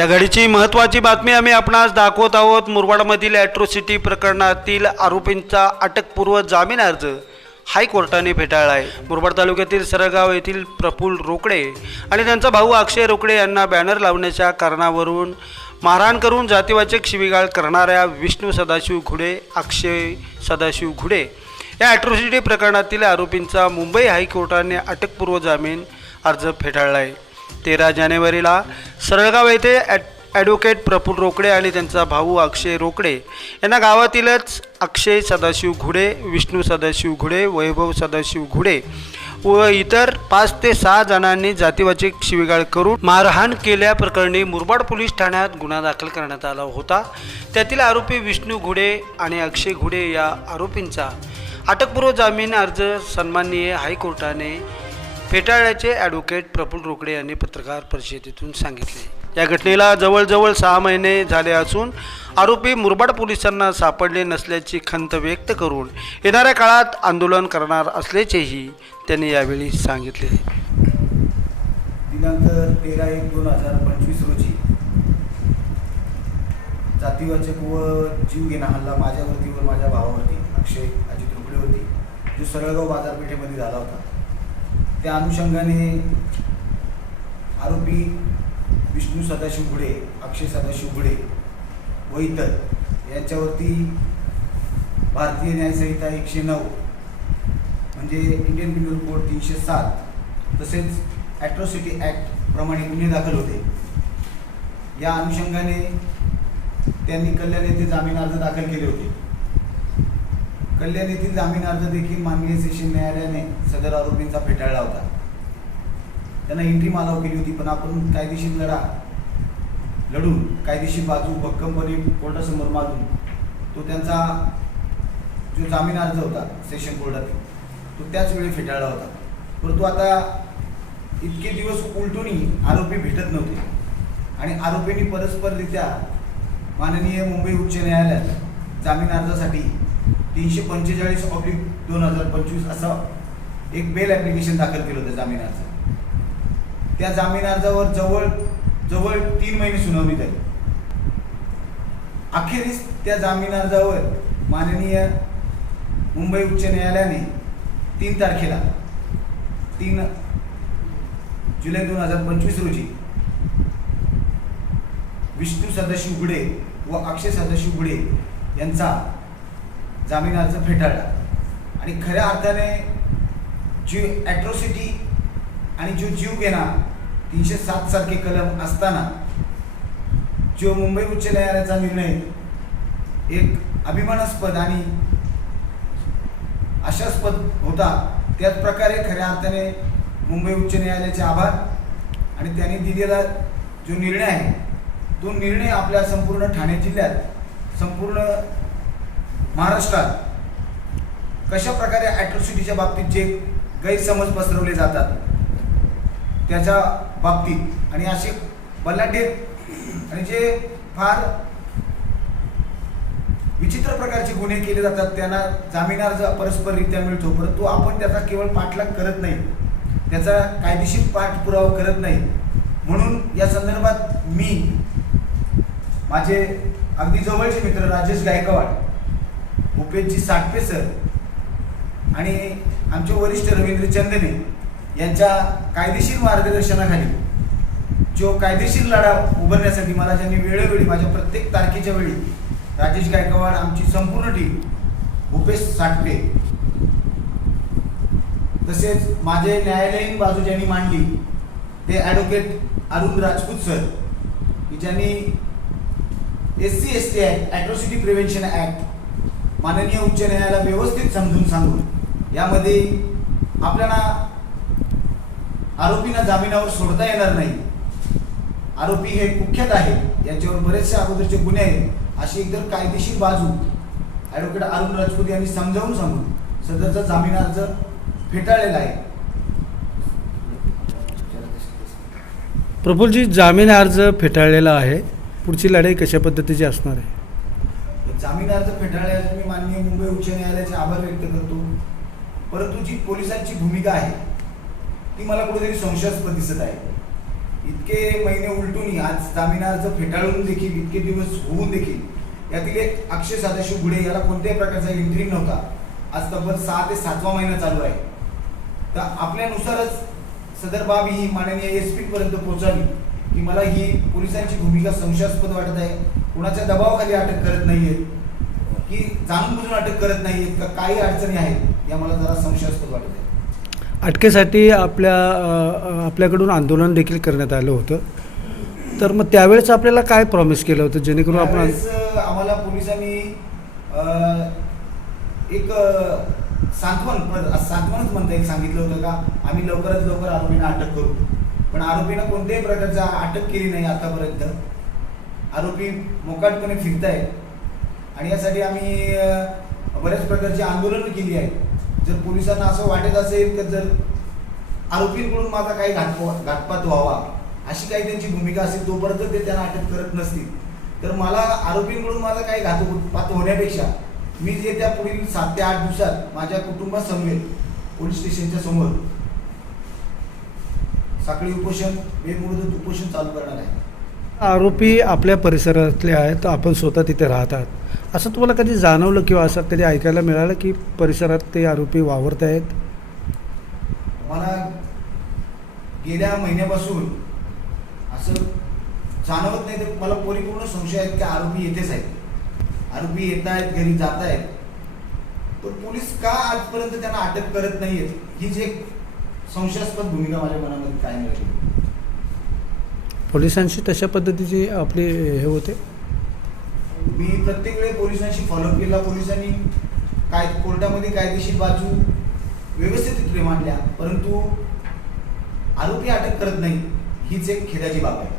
या घडीची महत्त्वाची बातमी आम्ही आपणास दाखवत आहोत. मुरबाडमधील ॲट्रोसिटी प्रकरणातील आरोपींचा अटकपूर्व जामीन अर्ज हायकोर्टाने फेटाळला आहे. मुरबाड तालुक्यातील सरगाव येथील प्रफुल्ल रोकडे आणि त्यांचा भाऊ अक्षय रोकडे यांना बॅनर लावण्याच्या कारणावरून मारहाण करून जातीवाचक शिवीगाळ करणाऱ्या विष्णू सदाशिव घुडे अक्षय सदाशिव घुडे या ॲट्रोसिटी प्रकरणातील आरोपींचा मुंबई हायकोर्टाने अटकपूर्व जामीन अर्ज फेटाळला आहे. तेरा जानेवारीला सरळगाव येथे ॲड ॲडव्होकेट प्रफुल्ल रोकडे आणि त्यांचा भाऊ अक्षय रोकडे यांना गावातीलच अक्षय सदाशिव घुडे विष्णू सदाशिव घुडे वैभव सदाशिव घुडे व इतर पाच ते सहा जणांनी जातीवाचक शिवीगाळ करून मारहाण केल्याप्रकरणी मुरबाड पोलीस ठाण्यात गुन्हा दाखल करण्यात आला होता. त्यातील आरोपी विष्णू घुडे आणि अक्षय घुडे या आरोपींचा अटकपूर्व जामीन अर्ज सन्माननीय हायकोर्टाने फेटाळल्याचे ॲडव्होकेट प्रफुल रोकडे यांनी पत्रकार परिषदेतून सांगितले. या घटनेला जवळजवळ सहा महिने झाले असून आरोपी मुरबाड पोलिसांना सापडले नसल्याची खंत व्यक्त करून येणाऱ्या काळात आंदोलन करणार असल्याचेही त्यांनी यावेळी सांगितले. दिनांक तेरा एक दोन हजार पंचवीस रोजी जातीवाचक व जीव घेणा हल्ला माझ्यावरती व माझ्या भावावरती अक्षय अजित रुपडेवरती जो सरळगाव बाजारपेठेमध्ये झाला होता. त्या अनुषंगाने आरोपी विष्णू सदाशिव घुडे अक्षय सदाशिव घुडे व इतर यांच्यावरती भारतीय न्यायसंहिता एकशे नऊ म्हणजे इंडियन पिनल कोड तीनशे सात तसेच ॲट्रॉसिटी ॲक्ट प्रमाणे गुन्हे दाखल होते. या अनुषंगाने त्यांनी कल्याण येथे जामीन अर्ज दाखल केले होते. कल्याण येथील जामीन अर्ज देखील माननीय सेशन न्यायालयाने सदर आरोपींचा फेटाळला होता. त्यांना एंट्री मालाव केली होती पण आपण कायदेशीर लढा लढून कायदेशीर बाजू भक्कमपणे कोर्टासमोर मारून तो त्यांचा जो जामीन अर्ज होता सेशन कोर्टातील तो त्याच वेळी फेटाळला होता. परंतु आता इतके दिवस उलटूनही आरोपी भेटत नव्हते. आणि आरोपींनी परस्पररित्या माननीय मुंबई उच्च न्यायालयात जामीन अर्जासाठी तीनशे पंचेचाळीस ऑब्लिक दोन हजार पंचवीस असा एक बेल ॲप्लिकेशन दाखल केलं होतं जामीन अर्ज. त्या जामीन अर्जावर जवळ जवळ तीन महिने सुनावणी झाली. अखेरीस त्या जामीन अर्जावर माननीय मुंबई उच्च न्यायालयाने तीन तारखेला तीन जुलै दोन हजार पंचवीस रोजी विष्णू सदाशिव घुडे व अक्षय सदाशिव घुडे यांचा जामीन अर्ज फेटाळला. आणि खऱ्या अर्थाने जी ॲट्रॉसिटी आणि जो जीव घेणा तीनशे सात सारखे कलम असताना जो मुंबई उच्च न्यायालयाचा निर्णय एक अभिमानास्पद आणि आशास्पद होता. त्याच प्रकारे खऱ्या अर्थाने मुंबई उच्च न्यायालयाचे आभार आणि त्यांनी दिलेला जो निर्णय आहे तो निर्णय आपल्या संपूर्ण ठाणे जिल्ह्यात संपूर्ण महाराष्ट्रात कशा प्रकारे ॲट्रॉसिटीच्या बाबतीत जे गैरसमज पसरवले जातात त्याच्या बाबतीत आणि असे बलाढ्य आणि जे फार विचित्र प्रकारचे गुन्हे केले जातात त्यांना जामीन अर्ज परस्पररित्या मिळतो परंतु आपण त्याचा केवळ पाठलाग करत नाही. त्याचा कायदेशीर पाठपुरावा करत नाही. म्हणून या संदर्भात मी माझे अगदी जवळचे मित्र राजेश गायकवाड भूपेशजी साठपे सर आणि आमचे वरिष्ठ रवींद्र चंदने यांच्या कायदेशीर मार्गदर्शनाखाली जो कायदेशीर लढा उभारण्यासाठी मला ज्यांनी वेळोवेळी माझ्या प्रत्येक तारखेच्या वेळी राजेश गायकवाड आमची संपूर्ण टीम भूपेश साठपे तसेच माझे न्यायालयीन बाजू ज्यांनी मांडली ते ॲडव्होकेट अरुण राजपूत सर की ज्यांनी S C S T act atrocity prevention act माननीय उच्च न्यायालयाला व्यवस्थित समजून सांगून यामध्ये आपल्याला आरोपींना जामिनावर सोडता येणार नाही. आरोपी हे कुख्यात आहे यांच्यावर बरेचसे अगोदरचे गुन्हे आहेत. अशी एकदम कायदेशीर बाजू ॲडव्होकेट अरुण राजपूत यांनी समजावून सांगून सदरचा जामीन अर्ज फेटाळलेला आहे. प्रफुल्लजी जामीन अर्ज फेटाळलेला आहे. पुढची लढाई कशा पद्धतीची असणार आहे? जामीन अर्ज फेटाळल्यास मी माननीय मुंबई उच्च न्यायालयाचे आभार व्यक्त करतो. परंतु जी पोलिसांची भूमिका आहे ती मला कुठेतरी संशयास्पद दिसत आहे. इतके महिने उलटून आज जामीन अर्ज फेटाळून देखील इतके दिवस होऊन देखील यातील एक अक्षय सदाशिव गुढे याला कोणत्याही प्रकारचा एंट्री नव्हता. आज तब्बल सहा ते सातवा महिना चालू आहे. तर आपल्यानुसारच सदर बाब ही माननीय एस पीपर्यंत पोहोचावी की मला ही पोलिसांची भूमिका संशयास्पद वाटत आहे. कुणाच्या दबावाखाली अटक करत नाहीयेत की जाणून बुजून अटक करत नाहीयेत का काही अडचणी आहेत या मला जरा संशयास्पद वाटत आहे अटकेसाठी आपल्या आपल्याकडून आंदोलन देखील करण्यात आलं होतं. तर मग त्यावेळेस आपल्याला काय प्रॉमिस केलं होतं जेणेकरून आपण आम्हाला पोलिसांनी एक सांत्वन सांत्वनच म्हणता येईल सांगितलं होतं का आम्ही लवकरात लवकर आरोपींना अटक करू. पण आरोपींना कोणत्याही प्रकारचा अटक केली नाही आतापर्यंत. आरोपी मोकाटपणे फिरतायत. आणि यासाठी आम्ही बऱ्याच प्रकारची आंदोलनं केली आहेत. जर पोलिसांना असं वाटत असेल तर जर आरोपींकडून माझा काही घात घातपात व्हावा अशी काही त्यांची भूमिका असेल तोपर्यंत ते त्यांना अटक करत नसतील. तर मला आरोपींकडून माझा काही घातपात होण्यापेक्षा मी जे त्या पुढील सात ते आठ दिवसात माझ्या कुटुंबासमवेत पोलीस स्टेशनच्या समोर. साखळी उपोषण वेगवेगळं उपोषण चालू करणार आहे. आरोपी आपल्या परिसरातले आहेत आपण स्वतः तिथे राहतात. असं तुम्हाला कधी जाणवलं किंवा असं कधी ऐकायला मिळालं की परिसरात ते आरोपी वावरत आहेत? मला गेल्या महिन्यापासून असं जाणवत नाही तर मला परिपूर्ण संशय आहेत की आरोपी येतेच आहेत. आरोपी येत आहेत घरी जात आहेत. पण पोलीस का आजपर्यंत त्यांना अटक करत नाहीयेत? जी एक संशयास्पद भूमिका माझ्या मनामध्ये काय मिळाली पोलिसांशी तशा पद्धतीची आपली हे होते? मी प्रत्येक वेळी पोलिसांशी फॉलोअप केला. पोलिसांनी काय कोर्टामध्ये कायदेशीर बाजू व्यवस्थित मांडल्या. परंतु आरोपी अटक करत नाही. हीच एक खेदाची बाब आहे.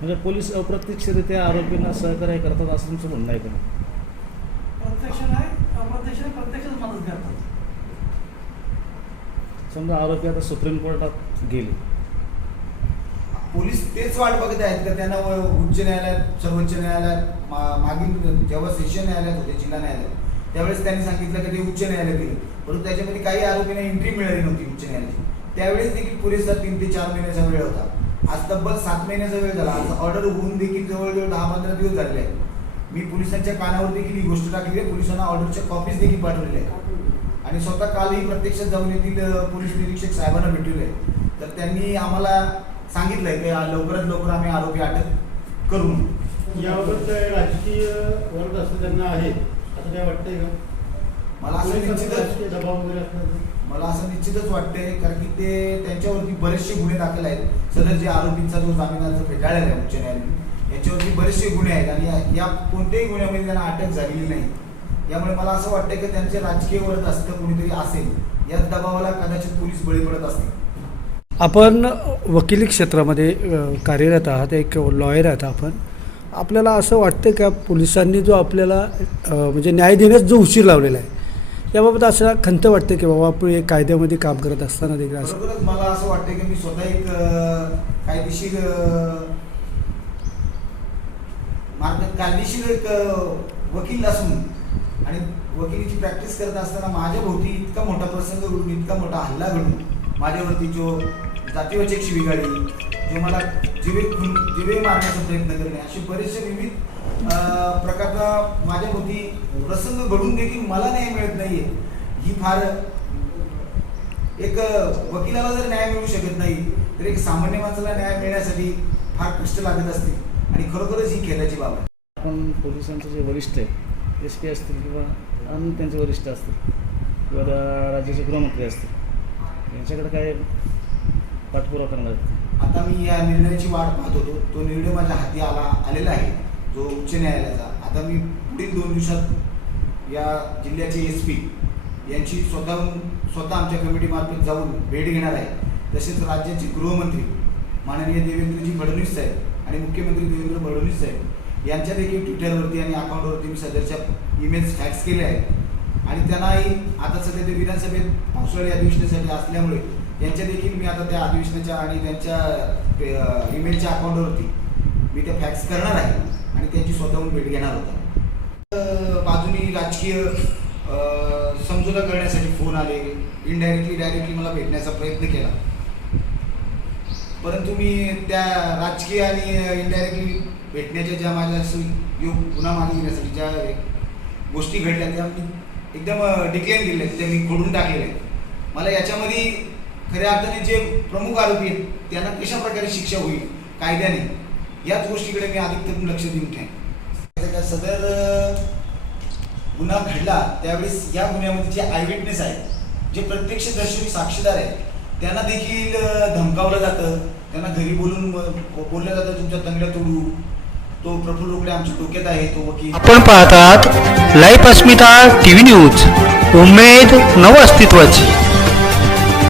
म्हणजे पोलीस अप्रत्यक्षरित्या आरोपींना सहकार्य करतात असं तुमचं म्हणणं आहे का? प्रत्यक्ष नाही अप्रत्यक्ष प्रत्यक्षच मदत करतात. समजा आरोपी आता सुप्रीम कोर्टात गेले. पोलीस तेच वाट बघत आहेत का त्यांना उच्च न्यायालयात सर्वोच्च न्यायालयात मा- मागील जेव्हा सेशन न्यायालयात होते जिल्हा न्यायालयात त्यावेळेस त्यांनी सांगितलं की ते उच्च न्यायालयात गेले. परंतु त्याच्यामध्ये काही आरोपींना एंट्री मिळाली नव्हती उच्च न्यायालयाची. त्यावेळेस देखील पुरेसा तीन ते चार महिन्याचा वेळ होता. आज तब्बल सात महिन्याचा वेळ झाला. आज ऑर्डर होऊन देखील जवळजवळ दहा पंधरा दिवस झाले आहेत. मी पोलिसांच्या कानावर देखील ही गोष्ट टाकली आहे. पोलिसांना ऑर्डरच्या कॉपीज देखील पाठवलेल्या आहेत. आणि स्वतः कालही प्रत्यक्षात जाऊन येथील पोलीस निरीक्षक साहेबांना भेटलेले तर त्यांनी आम्हाला सांगितलंय की लवकरात लवकर आम्ही आरोपी अटक करू. याबाबत काय राजकीय वर्ग असं त्यांना आहे असं काय वाटतंय का? मला असं निश्चितच दबाव वगैरे मला असं निश्चितच वाटतंय कारण की ते त्यांच्यावरती बरेचसे गुन्हे दाखल आहेत. सदर जे आरोपींचा जो जामीन अर्ज फेटाळलेला आहे उच्च न्यायालयाने याच्यावरती बरेचसे गुन्हे आहेत आणि या- या कोणत्याही गुन्ह्यामध्ये त्यांना अटक झालेली नाही. यामुळे मला असं वाटतंय की त्यांचे राजकीय वर्ग असतं कोणीतरी असेल. याच दबावाला कदाचित पोलीस बळी पडत असतील. आपण वकिली क्षेत्रामध्ये कार्यरत आहात एक लॉयर आहात आपण. आपल्याला असं वाटतं का पोलिसांनी जो आपल्याला म्हणजे न्याय देण्यास जो उशीर लावलेला आहे याबाबत असं खंत वाटते की बाबा आपण हे कायद्यामध्ये काम करत असताना देखील असं? मला असं वाटतं की मी स्वतः एक कायदेशीर मार्ग कायदेशीर एक वकील असून आणि वकिलीची प्रॅक्टिस करत असताना माझ्या भोवती इतका मोठा प्रसंग घडून इतका मोठा हल्ला घडून माझ्यावरती जो जातीवाचक शिवीगाळी जो मला जीवे खून जिवे मारण्याचा प्रयत्न करणे असे बरेचसे विविध प्रकारचा माझ्या प्रसंग घडून देखील मला न्याय मिळत नाहीये. ही फार एक वकिलाला जर न्याय मिळू शकत नाही तर एक सामान्य माणसाला न्याय मिळण्यासाठी फार कष्ट लागत असतील आणि खरोखरच ही खेळाची बाब आहे. आपण पोलिसांचे जे वरिष्ठ आहे एस पी असतील किंवा अजून त्यांचे वरिष्ठ असतील किंवा राज्याचे गृहमंत्री असतील यांच्याकडे काय पाठपुरावा करणार आहेत? आता मी या निर्णयाची वाट पाहत होतो. तो निर्णय माझ्या हाती आला आलेला आहे. जो उच्च न्यायालयाचा. आता मी पुढील दोन दिवसात या जिल्ह्याचे एस पी यांची स्वतःहून स्वतः आमच्या कमिटीमार्फत जाऊन भेट घेणार आहे. तसेच राज्याचे गृहमंत्री माननीय देवेंद्रजी फडणवीस साहेब आणि मुख्यमंत्री देवेंद्र फडणवीस साहेब यांच्या देखील ट्विटरवरती आणि अकाउंटवरती मी सदरच्या ईमेल्स फॅक्स केले आहेत. आणि त्यांनाही आता सध्या ते विधानसभेत पावसाळी अधिवेशनासाठी असल्यामुळे यांच्या देखील मी आता त्या अधिवेशनाच्या आणि त्यांच्या ईमेलच्या अकाउंटवरती मी त्या फॅक्स करणार आहे आणि त्यांची स्वतःहून भेट घेणार होता. बाजूनी राजकीय अ, समजुता करण्यासाठी फोन आले. इनडायरेक्टली डायरेक्टली मला भेटण्याचा प्रयत्न केला. परंतु मी त्या राजकीय आणि इनडायरेक्टली भेटण्याच्या ज्या माझ्या योग पुन्हा मागे घेण्यासाठी ज्या गोष्टी घडल्या त्या मी एकदम डिक्लेअर केल्या त्या मी खोडून टाकलेल्या आहेत. मला याच्यामध्ये खऱ्या अर्थाने जे प्रमुख आरोपी आहेत त्यांना कशा प्रकारे शिक्षा होईल कायद्याने याच गोष्टीकडे मी अधिक लक्ष देऊन ठेवेन. सदर गुन्हा घडला त्यावेळेस या गुन्ह्यामध्ये जे आय विटनेस आहेत जे प्रत्यक्षदर्शी साक्षीदार आहेत त्यांना देखील धमकावलं जातं. त्यांना घरी बोलून बोललं जातं तुमच्या तंगड्या तोडू. तो प्रफुल्ल रोकडे आमच्या डोक्यात आहे तो वकील. आपण पाहतात लाईफ अस्मिता टीव्ही न्यूज उमेद नव अस्तित्वाची